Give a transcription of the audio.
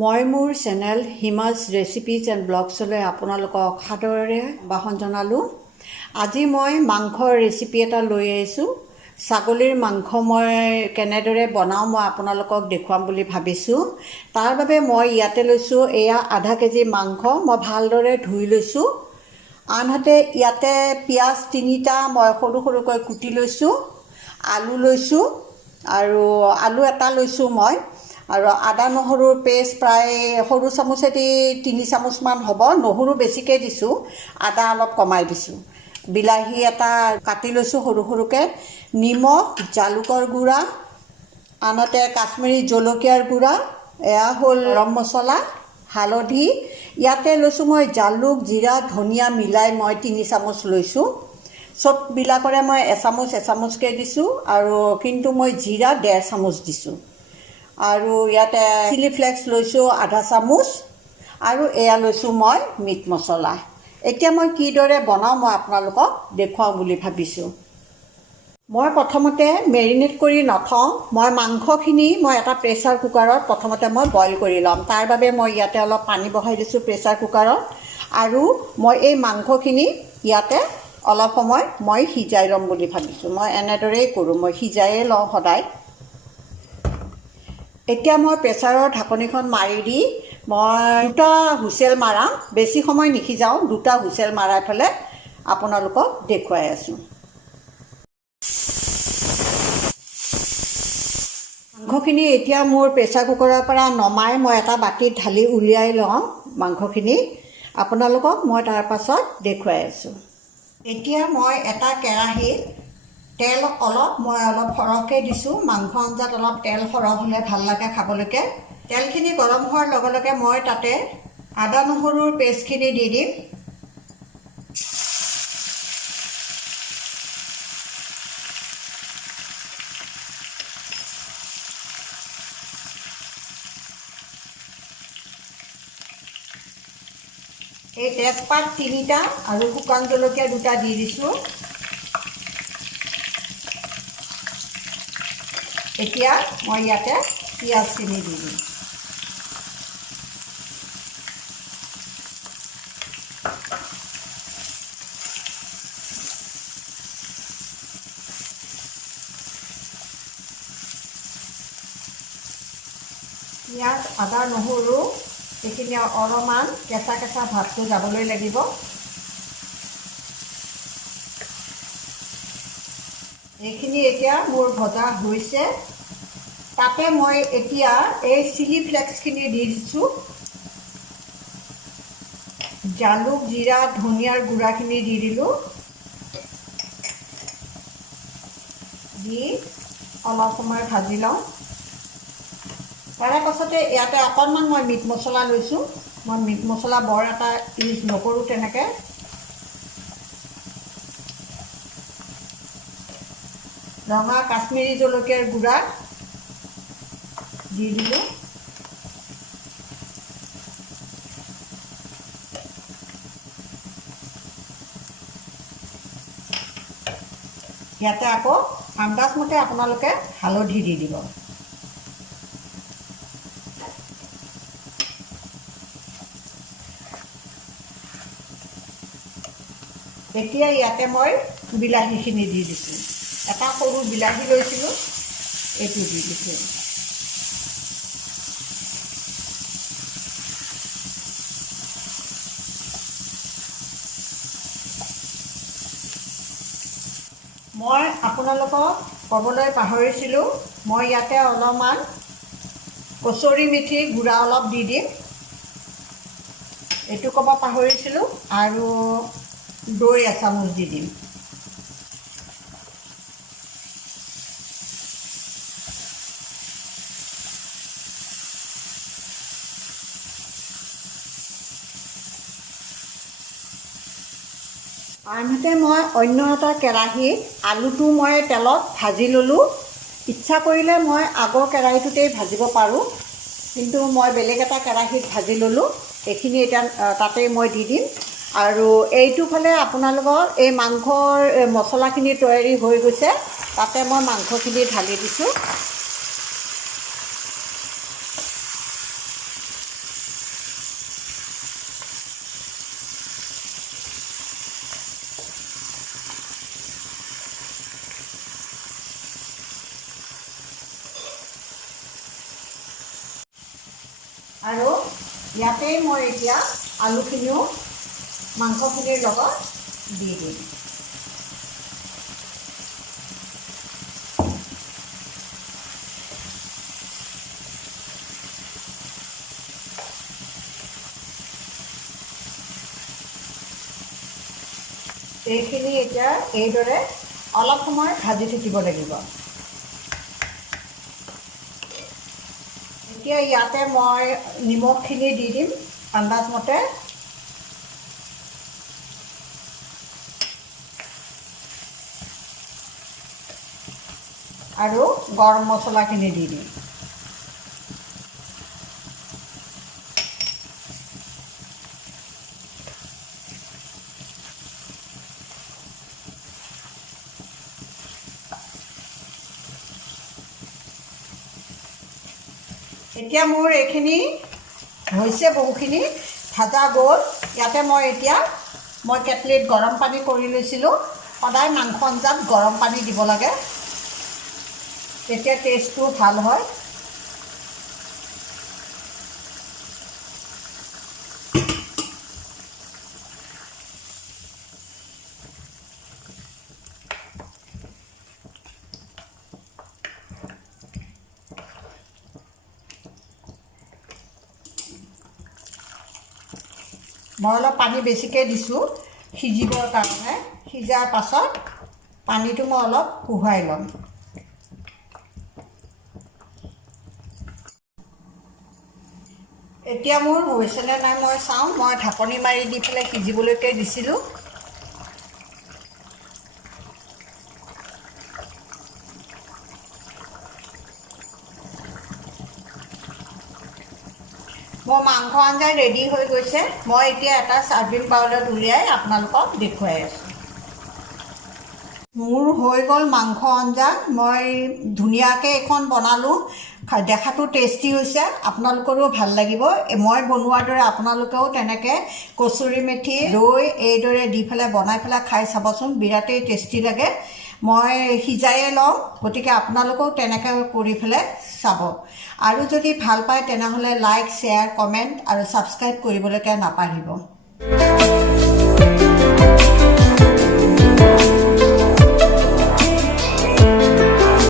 মই মোৰ channel হিমাজ ৰেচিপিজ and ব্লগছলৈ আপোনালোকক সাদৰেৰে আহ্বান জনালোঁ। আজি মই মাংসৰ ৰেচিপি এটা লৈ আহিছোঁ। ছাগলীৰ মাংস মই কেনেদৰে বনাওঁ মই আপোনালোকক দেখুৱাম বুলি ভাবিছোঁ। তাৰ বাবে মই ইয়াতে লৈছোঁ এয়া আধা কেজি মাংস মই ভালদৰে ধুই লৈছোঁ। আনহাতে ইয়াতে পিঁয়াজ 3টা মই সৰু সৰুকৈ কুটি লৈছোঁ, আলু লৈছোঁ আৰু আলু এটা লৈছোঁ মই, আৰু আদা নহৰুৰ পেষ্ট প্ৰায় সৰু চামুচেদি 3 চামুচমান হ'ব। নহৰু বেছিকৈ দিছোঁ, আদা অলপ কমাই দিছোঁ। বিলাহী এটা কাটি লৈছোঁ সৰু সৰুকৈ। নিমখ, জালুকৰ গুড়া, আনহাতে কাশ্মীৰী জলকীয়াৰ গুড়া, এয়া হ'ল গৰম মছলা, হালধি। ইয়াতে লৈছোঁ মই জালুক, জিৰা, ধনিয়া মিলাই মই 3 চামুচ লৈছোঁ। চববিলাকৰে মই এচামুচকৈ দিছোঁ, আৰু কিন্তু মই জিৰা 1.5 চামুচ দিছোঁ। আৰু ইয়াতে চিলি ফ্লেক্স লৈছোঁ আধা চামুচ, আৰু এয়া লৈছোঁ মই মিট মছলা। এতিয়া মই কিদৰে বনাওঁ মই আপোনালোকক দেখুৱাওঁ বুলি ভাবিছোঁ। মই প্ৰথমতে মেৰিনেট কৰি নথওঁ, মই মাংসখিনি মই এটা প্ৰেছাৰ কুকাৰত প্ৰথমতে মই বইল কৰি ল'ম। তাৰ বাবে মই ইয়াতে অলপ পানী বহাই দিছোঁ প্ৰেছাৰ কুকাৰত, আৰু মই এই মাংসখিনি ইয়াতে অলপ সময় মই সিজাই ল'ম বুলি ভাবিছোঁ। মই এনেদৰেই কৰোঁ, মই সিজাইয়ে লওঁ সদায়। এতিয়া মই প্ৰেছাৰৰ ঢাকনিখন মাৰি দি মই 2টা হুইচেল মাৰাম, বেছি সময় নিসিজাওঁ, 2টা হুইচেল মাৰাই পেলাই আপোনালোকক দেখুৱাই আছোঁ। মাংসখিনি এতিয়া মোৰ প্ৰেছাৰ কুকাৰৰ পৰা নমাই মই এটা বাতিত ঢালি উলিয়াই লওঁ মাংসখিনি। আপোনালোকক মই তাৰ পাছত দেখুৱাই আছোঁ। এতিয়া মই এটা কেৰাহীত তেল অলপ সৰহকৈ দিছোঁ। মাংস আঞ্জাত অলপ তেল সৰহ হ'লে ভাল লাগে খাবলৈকে। তেলখিনি গৰম হোৱাৰ লগে লগে মই তাতে আদা নহৰুৰ পেষ্টখিনি দি দিম। এই তেজপাত 3টা আৰু শুকান জলকীয়া 2টা দি দিছোঁ। এতিয়া মই ইয়াতে পিঁয়াজখিনি দি দিম। পিঁয়াজ, আদা, নহৰু এইখিনি অলপমান কেঁচা কেঁচা ভাতটো যাবলৈ লাগিব। এইখিনি এতিয়া মোৰ ভজা হৈছে। তাতে মই এতিয়া এই চিলি ফ্লেক্সখিনি দি দিছোঁ। জালুক, জিৰা, ধনিয়াৰ গুড়াখিনি দি দিলোঁ। দি অলপ সময় ভাজি লওঁ। তাৰে পাছতে ইয়াতে অকণমান মই মিট মছলা লৈছোঁ। মই মিট মছলা বৰ এটা ইউজ নকৰোঁ তেনেকৈ। ৰঙা কাশ্মীৰী জলকীয়াৰ গুড়া দি দিলোঁ। ইয়াতে আকৌ আন্দাজমতে আপোনালোকে হালধি দি দিব। এতিয়া ইয়াতে মই বিলাহীখিনি দি দিছোঁ। এটা সৰু বিলাহী লৈছিলোঁ, এইটো দি দিছোঁ। মই আপোনালোকক ক'বলৈ পাহৰিছিলোঁ, মই ইয়াতে অলপমান কচুৰি মেথি গুড়া অলপ দি দিম, এইটো ক'ব পাহৰিছিলোঁ। আৰু দৈ এচামুচ দি দিম। আনহাতে মই অন্য এটা কেৰাহীত আলুটো মই তেলত ভাজি ল'লোঁ। ইচ্ছা কৰিলে মই আগৰ কেৰাহীটোতেই ভাজিব পাৰোঁ, কিন্তু মই বেলেগ এটা কেৰাহীত ভাজি ল'লোঁ। এইখিনি এতিয়া তাতেই মই দি দিম। আৰু এইটো ফালে আপোনালোকৰ এই মাংসৰ মছলাখিনি তৈয়াৰী হৈ গৈছে, তাতে মই মাংসখিনি ঢালি দিছোঁ। আৰু ইয়াতেই মই এতিয়া আলুখিনিও মাংসখিনিৰ লগত দি দিম। এইখিনি এতিয়া এইদৰে অলপ সময় ভাজি থাকিব লাগিব। এতিয়া ইয়াতে মই নিমখখিনি দি দিম আন্দাজমতে। আৰু গৰম মছলাখিনি দি দিম। এতিয়া মোৰ এইখিনি হৈছে, বহুখিনি ভাজা গ'ল। ইয়াতে মই এতিয়া কেটলিত গৰম পানী কৰি লৈছিলোঁ। সদায় মাংস আঞ্জাত গৰম পানী দিব লাগে, তেতিয়া টেষ্টটো ভাল হয়। মই অলপ পানী বেছিকৈ দিছোঁ সিজিবৰ কাৰণে। সিজাৰ পাছত পানীটো মই অলপ উহাই ল'ম। এতিয়া মোৰ হৈছেনে নাই মই চাওঁ। মই ঢাকনি মাৰি দি পেলাই সিজিবলৈকে দিছিলোঁ। মোৰ মাংস আঞ্জা ৰেডি হৈ গৈছে। মই এতিয়া এটা চাৰ্ভিং বাউলত উলিয়াই আপোনালোকক দেখুৱাই আছোঁ। মোৰ হৈ গ'ল মাংস আঞ্জা। মই ধুনীয়াকৈ এইখন বনালোঁ। দেখাটো টেষ্টি হৈছে, আপোনালোকৰো ভাল লাগিব। মই বনোৱাৰ দৰে আপোনালোকেও তেনেকৈ কচুৰি মেথি, দৈ এইদৰে দি পেলাই বনাই পেলাই খাই চাবচোন, বিৰাটেই টেষ্টি লাগে। মই সিজায়ে লওঁ, গতিকে আপোনালোকেও তেনেকৈ কৰি পেলাই চাব। আৰু যদি ভাল পায় তেনেহ'লে লাইক, শ্বেয়াৰ, কমেণ্ট আৰু ছাবস্ক্ৰাইব কৰিবলৈকে নাপাহৰিব।